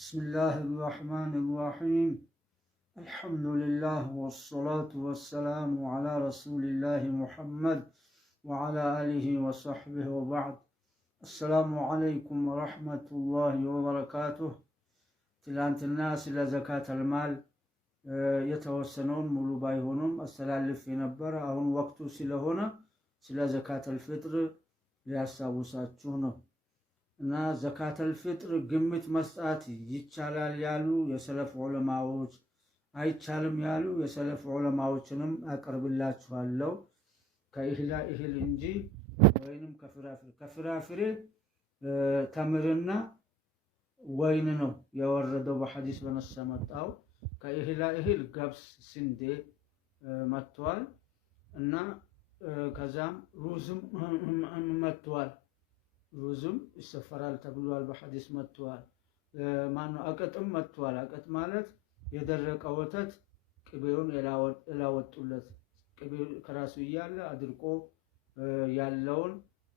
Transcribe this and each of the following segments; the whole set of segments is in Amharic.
بسم الله الرحمن الرحيم. الحمد لله والصلاة والسلام على رسول الله محمد وعلى آله وصحبه وبعد. السلام عليكم ورحمة الله وبركاته. تلانت الناس إلى زكاة المال يتوسنون ملو بايهونم السلالف في نبرة أهون وقتو سلهونا سلا زكاة الفطر ሊያስታውሳችሁ እና ዘካተል ፍጥር ግምት መስጠት ይቻላል ያሉ የሰለፍ ዑለማዎች አይቻልም ያሉ የሰለፍ ዑለማዎችንም አቀርብላችኋለሁ። ከእህል እንጂ ወይንም ከፍራፍሬ ተምርና ወይን ነው የወረደው በሐዲስ በነሰመጣው። ከእህል ገብስ ስንዴ መጥቷል እና ከዛም ሩዝም መጥቷል። ሩዝም ይሰፈራል ተብሏል በሐዲስ መጥቷል። ማነው አቀጥም መጥቷል። አቀጥ ማለት የደረቀ ወተት ቅቤውን ያላወጡለት ቅቤ ከራሱ እያለ አድርቆ ያለውን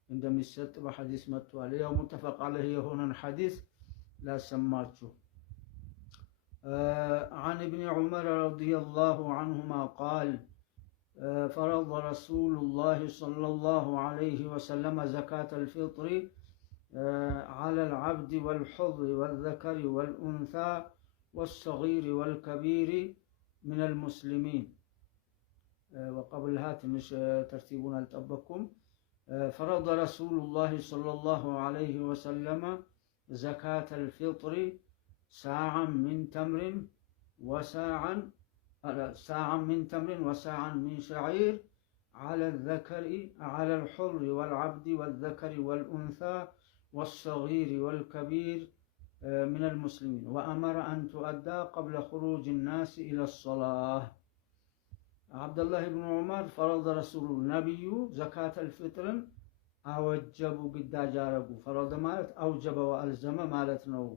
እንደሚሰጥ በሐዲስ መጥቷል። ያው ሙተፈቅ ዐለይሂ የሆነን ሐዲስ ላሰማችሁ። عن ابن عمر رضي الله عنهما قال فرض رسول الله صلى الله عليه وسلم زكاة الفطر على العبد والحر والذكر والأنثى والصغير والكبير من المسلمين. وقبلها مش ترتيبنا لتبكم. فرض رسول الله صلى الله عليه وسلم زكاة الفطر ساعا من تمر وساعا من تمر وساعا من شعير على الذكر على الحر والعبد والذكر والأنثى والصغير والكبير من المسلمين، وأمر أن تؤدى قبل خروج الناس إلى الصلاة. عبد الله بن عمر فرض رسول النبي زكاة الفطر أوجبوا بالدجاربو. فرض مالت أوجب وألزم مالت نو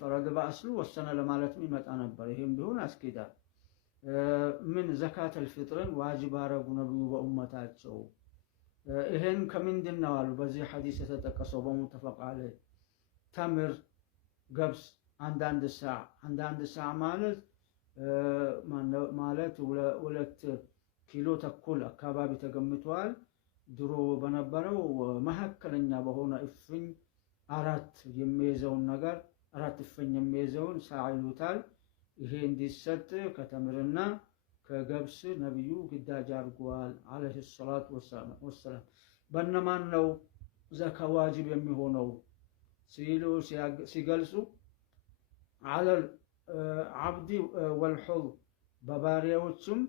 فرض بأسلو والسنة لمالت ميمت أنبر هم دون أسكدا من زكاة الفطر واجب አረጉ ነብዩ በኡመታቸው። ይሄን ከምንድን ነው አሉ በዚህ ሐዲስ የተጠቀሰው በሙተፈቅ ዐለይሂ። ተምር ገብስ አንዳንድ ሰዓ ማለት 2 ኪሎ ተኩል አካባቢ ተገምቷል። ድሮ በነበረው መሐከለኛ በሆነ እፍኝ 4 የሚይዘውን ነገር 4 እፍኝ የሚይዘውን ሰዓ ይሉታል። ይሄ እንዲሰጥ ከተምርና ከገብስ ነብዩ ግዳጅ አድርጓል አለይሂ ሰላቱ ወሰላም። በእነማን ነው ዘካ ዋጅብ የሚሆነው ሲሉ ሲገልጹ على العبد والحر በባሪያዎችም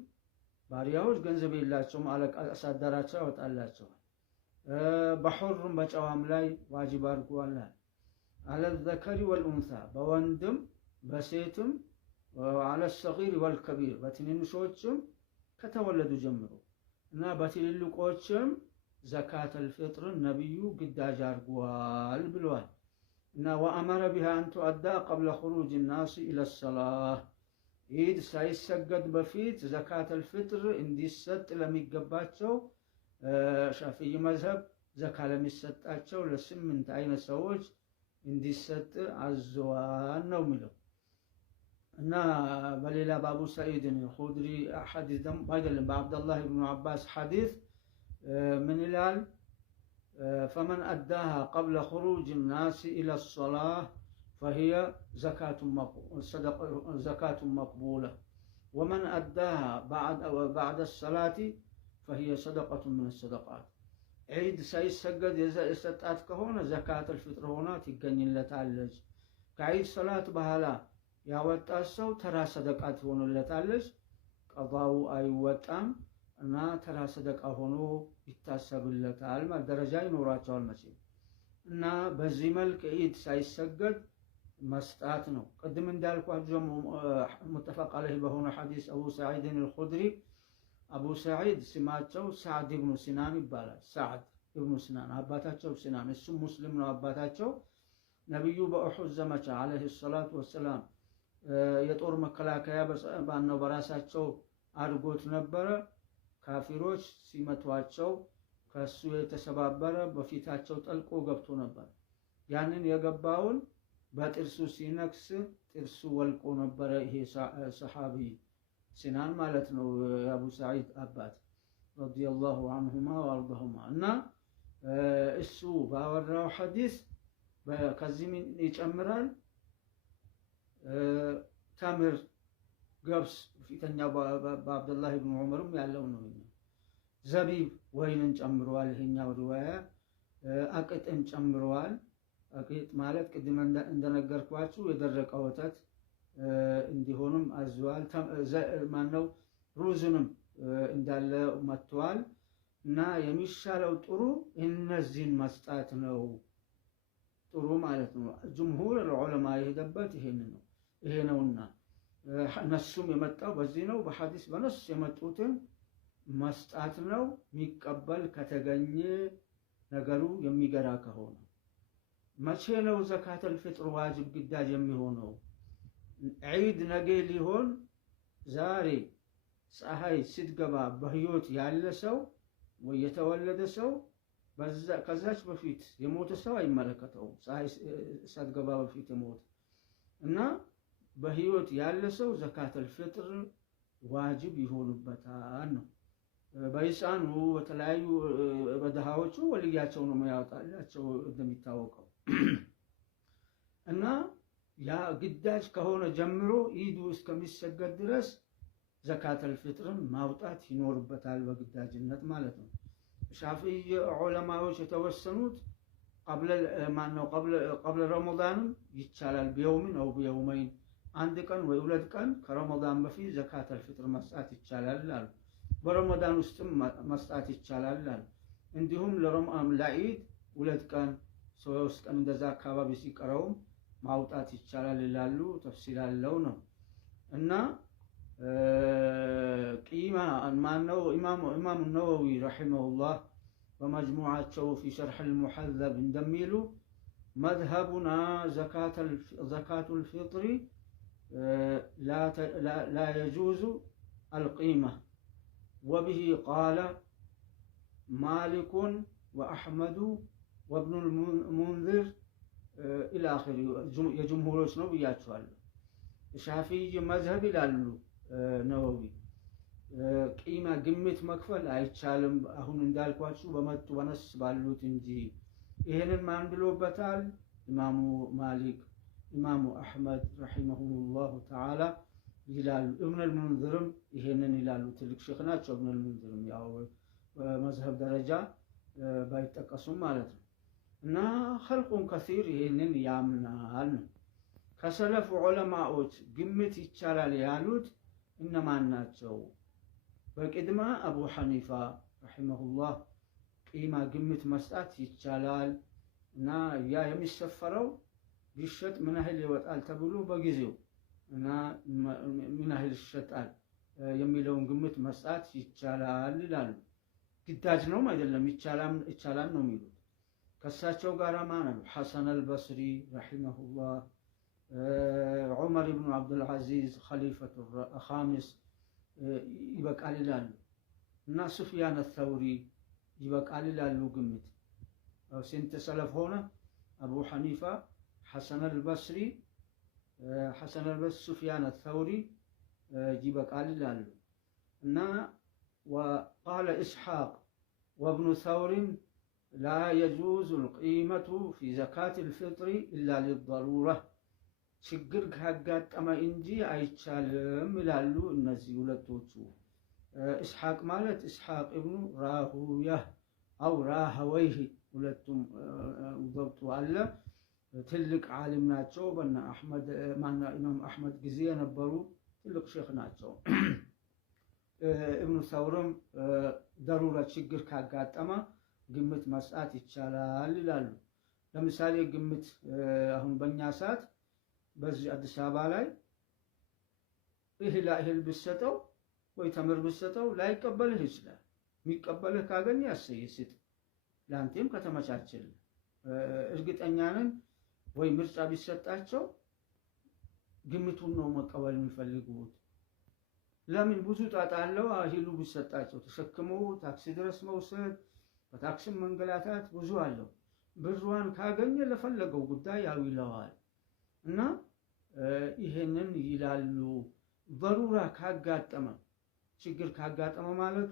ባሪያዎች ገንዘብ የላቸውም አሳዳራቸው ያወጣላቸዋል። በሁርም በጨዋም ላይ ዋጅብ አድርጓል። على الذكر والأنثى በወንድም በሴትም وعلى الصغير والكبير በትንንሾችም ከተወለዱ ጀምሮ እና በትልልቆችም ዘካተል ፍጥር ነብዩ ግዳጅ አድርጓል ብለዋል። እና وأمر بها أن تؤدى قبل خروج الناس إلى الصلاة. ኢድ ሳይሰገድ በፊት ዘካተል ፍጥር እንዲሰጥ ለሚገባቸው ሻፊዒ መዝሀብ ዘካ ለሚሰጣቸው ለ8 አይነት ሰዎች እንዲሰጥ አዘዋን ነው የሚለው። እና በሌላ በአቡ ሰዒድ ኹድሪ ሐዲስ ደግሞ አይደለም በአብዱላህ ኢብኑ አባስ ሐዲስ ምን ይላል? فمن أداها قبل خروج الناس إلى الصلاة فهي زكاة مقبولة، ومن أداها بعد الصلاة فهي صدقة من الصدقات. عيد سيسجد يستطاعت كهونا زكاة الفطر هنا تجني لتعلج كعيد صلاة بهلا يا وتأسو ترى صدقات هنا لتعلج قضاء أي وتأم እና ተራ ሰደቃ ሆኖ ይታሰብለታል ማለት ደረጃ ይኖራቸዋል መቼም። እና በዚህ መልክ ኢድ ሳይሰገድ መስጣት ነው። ቅድም እንዳልኳችሁ ሙተፈቅ ዐለይሂ በሆነ ሐዲስ አቡ ሰዒድ አልኹድሪ አቡ ሰዒድ ስማቸው ሰዓድ ኢብኑ ሲናን ይባላል። ሰዓድ ኢብኑ ሲናን አባታቸው ሲናን፣ እሱም ሙስሊም ነው አባታቸው። ነብዩ በኡሁድ ዘመቻ ዐለይሂ ሰላቱ ወሰላም የጦር መከላከያ በራሳቸው አድርጎት ነበረ። ካፊሮች ሲመቷቸው ከሱ የተሰባበረ በፊታቸው ጠልቆ ገብቶ ነበር። ያንን የገባውን በጥርሱ ሲነክስ ጥርሱ ወልቆ ነበረ። ይሄ ሰሓቢ ሲናን ማለት ነው፣ የአቡ ሰዒድ አባት ረዲየላሁ አንሁማ ወአርዳሁማ። እና እሱ ባወራው ሐዲስ ከዚህ ምን ይጨምራል? ተምር፣ ገብስ ፊተኛው በአብዱላህ ብን ዑመርም ያለው ነው። ዘቢብ ወይንን ጨምረዋል። ይሄኛው ሪዋያ አቅጥን ጨምረዋል። አቅጥ ማለት ቅድም እንደነገርኳችሁ የደረቀ ወተት እንዲሆንም አዘዋል። ማነው ሩዝንም እንዳለ መጥቷል። እና የሚሻለው ጥሩ እነዚህን መስጣት ነው ጥሩ ማለት ነው። ጅምሁር ዑለማ የሄደበት ይሄ ነውና ነሱም የመጣው በዚህ ነው። በሐዲስ በነስ የመጡትን መስጣት ነው የሚቀበል ከተገኘ ነገሩ የሚገራ ከሆነ። መቼ ነው ዘካተል ፊጥር ዋጅብ ግዳጅ የሚሆነው? ዒድ ነገ ሊሆን ዛሬ ፀሐይ ስትገባ በህይወት ያለ ሰው ወይ የተወለደ ሰው ከዛች በፊት የሞተ ሰው አይመለከተውም። ፀሐይ ሳትገባ በፊት የሞተ እና በህይወት ያለ ሰው ዘካተል ፊጥር ዋጅብ ይሆንበታል ነው። በይሳኑ በተለያዩ በድሃዎቹ ወልያቸው ነው የሚያወጣላቸው እንደሚታወቀው። እና ያ ግዳጅ ከሆነ ጀምሮ ኢዱ እስከሚሰገድ ድረስ ዘካተል ፊጥርን ማውጣት ይኖርበታል በግዳጅነት ማለት ነው። ሻፊዒ ዑለማዎች የተወሰኑት ቀብለ ረመዳንም ይቻላል፣ ቢየውምን አው ቢየውመይን፣ አንድ ቀን ወይ ሁለት ቀን ከረመዳን በፊት ዘካተል ፊጥር መስጣት ይቻላል አሉ። በረመዳን ውስጥም መስጣት ይቻላል አሉ። እንዲሁም ለዒድ ሁለት ቀን ሶስት ቀን እንደዛ አካባቢ ሲቀረውም ማውጣት ይቻላል ይላሉ። ተፍሲል አለው ነው። እና ቂማ ማነው ኢማሙ ነወዊ ረሒመሁላህ በመጅሙዓቸው ፊ ሸርሕ አልሙሐዘብ እንደሚሉ መዝሀቡና ዘካቱል ፊጥሪ ላ የጁዙ አልቂማ ወቢሂ ቃለ ማሊኩን ወአሕመዱ ወብኑል ሙንዚር ኢላ አኺሪ። የጅምሁሮች ነው ብያችኋለሁ። ሻፊዒ መዝሀብ ይላሉ ነወዊ ቂማ ግምት መክፈል አይቻልም፣ አሁን እንዳልኳችሁ በመጡ በነስ ባሉት እንጂ። ይሄንን ማን ብሎበታል? ኢማሙ ማሊክ፣ ኢማሙ አሕመድ ረሒመሁሙላሁ ተዓላ ይላሉ። እብኑል ሙንዚርም ይሄንን ይላሉ። ትልቅ ሼኽ ናቸው እብኑል ሙንዚርም፣ ያው በመዝሀብ ደረጃ ባይጠቀሱም ማለት ነው። እና ኸልቁን ከሲር ይሄንን ያምናል ነው። ከሰለፍ ዑለማዎች ግምት ይቻላል ያሉት እነማን ናቸው? በቅድማ አቡ ሐኒፋ ረሒመሁላህ ቂማ ግምት መስጣት ይቻላል እና ያ የሚሰፈረው ቢሸጥ ምን ያህል ይወጣል ተብሎ በጊዜው እና ምን ያህል ይሸጣል የሚለውን ግምት መስጣት ይቻላል ይላሉ። ግዳጅ ነው አይደለም፣ ይቻላል ነው የሚሉት። ከሳቸው ጋር ማን ነው? ሐሰን አልበስሪ ረሒመሁላህ፣ ዑመር ብኑ አብዱልዓዚዝ ኸሊፈቱ ኻሚስ ይበቃል ይላሉ። እና ሱፍያን አተውሪ ይበቃል ይላሉ ግምት። ስንት ሰለፍ ሆነ? አቡ ሐኒፋ፣ ሐሰን አልበስሪ፣ ሱፍያን አተውሪ ይበቃል ይላሉ። እና ወቃለ ኢስሐቅ ወብኑ ተውሪን ላ የጁዙ ልቂመቱ ፊ ዘካት ልፍጥሪ ኢላ ሊደሩራ፣ ችግር ካጋጠመ እንጂ አይቻልም ይላሉ እነዚህ ሁለቶቹ። ኢስሐቅ ማለት ኢስሐቅ እብኑ ራሁያህ አው ራህወይህ፣ ሁለቱም ገብቶ አለ። ትልቅ ዓሊም ናቸው። በነ አሕመድ ኢማም አሕመድ ጊዜ የነበሩ ትልቅ ሼኽ ናቸው። እብኑ ተውርም ደሩራ ችግር ካጋጠመ ግምት መስጣት ይቻላል ይላሉ። ለምሳሌ ግምት አሁን በእኛ ሰዓት በዚህ አዲስ አበባ ላይ እህል ብሰጠው ወይ ተምር ብሰጠው ላይቀበልህ ይችላል። የሚቀበልህ ካገኘ ያሰይስጥ፣ ለአንተም ከተመቻቸል እርግጠኛ ነን። ወይ ምርጫ ቢሰጣቸው ግምቱን ነው መቀበል የሚፈልጉት። ለምን? ብዙ ጣጣ አለው። እህሉ ቢሰጣቸው ተሸክመው ታክሲ ድረስ መውሰድ፣ በታክሲም መንገላታት ብዙ አለው። ብሯን ካገኘ ለፈለገው ጉዳይ ያው ይለዋል። እና ይሄንን ይላሉ። ضرورة ካጋጠመ ችግር ካጋጠመ ማለቱ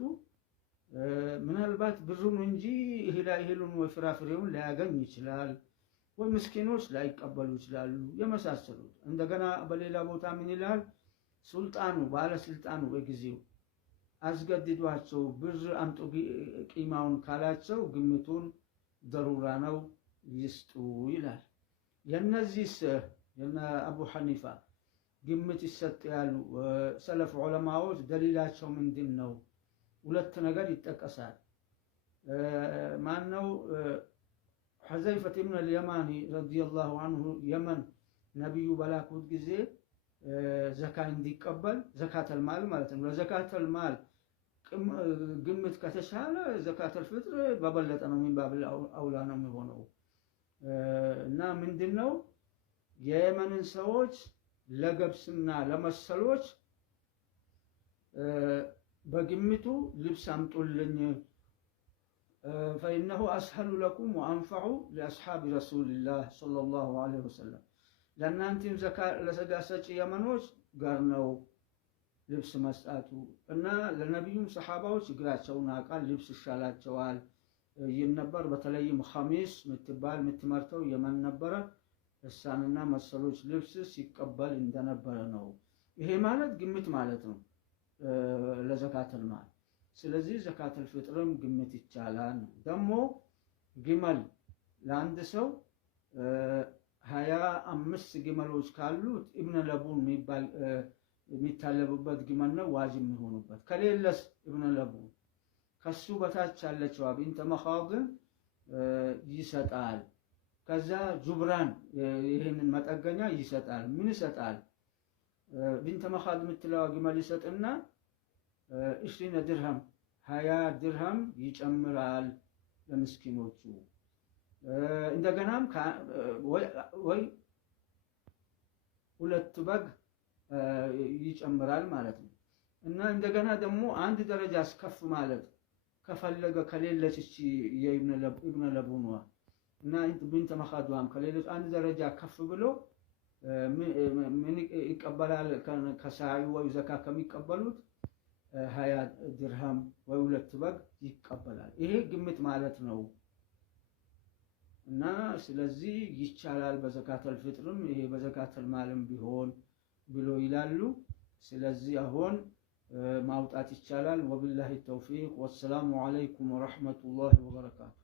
ምናልባት ብሩን እንጂ እህሉን ወይ ፍራፍሬውን ላያገኝ ይችላል፣ ወይ ምስኪኖች ላይቀበሉ ይችላሉ የመሳሰሉት። እንደገና በሌላ ቦታ ምን ይላል? ሱልጣኑ ባለስልጣኑ በጊዜው አስገድዷቸው ብር አምጡ ቂማውን ካላቸው ግምቱን ضرورة ነው ይስጡ ይላል። የነዚህስ የነ አቡ ሐኒፋ ግምት ይሰጥ ያሉ ሰለፍ ዑለማዎች ደሊላቸው ምንድን ነው? ሁለት ነገር ይጠቀሳል። ማነው? ሑዘይፈት ኢብኑ አልየማኒ ረዲየላሁ ዐንሁ የመን ነብዩ በላኩት ጊዜ ዘካ እንዲቀበል ዘካተል ማል ማለት ነው። ለዘካተል ማል ግምት ከተሻለ ዘካተል ፍጥር በበለጠ ነው፣ ሚንባብል አውላ ነው የሚሆነው። እና ምንድነው የየመንን ሰዎች ለገብስና ለመሰሎች በግምቱ ልብስ አምጡልኝ فإنه أسهل لكم وأنفع لأصحاب رسول الله صلى الله عليه وسلم ለእናንተም ለዘካ ሰጪ የመኖች ጋር ነው ልብስ መስጣቱ እና ለነብዩም ሰሃባዎች እግራቸውን አቃል ልብስ ይሻላቸዋል ይነበር። በተለይም ኸሚስ ምትመርተው የመን ነበረ። እሳንና መሰሎች ልብስ ሲቀበል እንደነበረ ነው። ይሄ ማለት ግምት ማለት ነው ለዘካተል ማል። ስለዚህ ዘካተል ፍጥርም ግምት ይቻላል። ደግሞ ግመል ለአንድ ሰው 25 ግመሎች ካሉት ኢብነ ለቡን የሚባል የሚታለብበት ግመል ነው ዋጅብ የሚሆኑበት። ከሌለስ ኢብነ ለቡን ከሱ በታች ያለችው ቢንተ መኻድን ይሰጣል። ከዛ ጁብራን ይሄንን መጠገኛ ይሰጣል። ምን ይሰጣል? ቢንተ መኻድ የምትለው ግመል ይሰጥና 20 ድርሃም 20 ድርሃም ይጨምራል ለምስኪኖቹ። እንደገናም ወይ ሁለት በግ ይጨምራል ማለት ነው። እና እንደገና ደግሞ አንድ ደረጃ አስከፍ ማለት ከፈለገ ከሌለች እቺ የኢብነ ለቡን እና ቢንተ መኻድዋም ከሌለች አንድ ደረጃ ከፍ ብሎ ምን ይቀበላል? ከሳዩ ወይ ዘካ ከሚቀበሉት 20 ድርሃም ወይ ሁለት በግ ይቀበላል። ይሄ ግምት ማለት ነው። እና ስለዚህ ይቻላል በዘካተል ፍጥርም ይሄ በዘካተል ማልም ቢሆን ብሎ ይላሉ። ስለዚህ አሁን ማውጣት ይቻላል። ወቢላሂ ተውፊቅ ወሰላሙ አለይኩም ወራህመቱላሂ ወበረካቱ።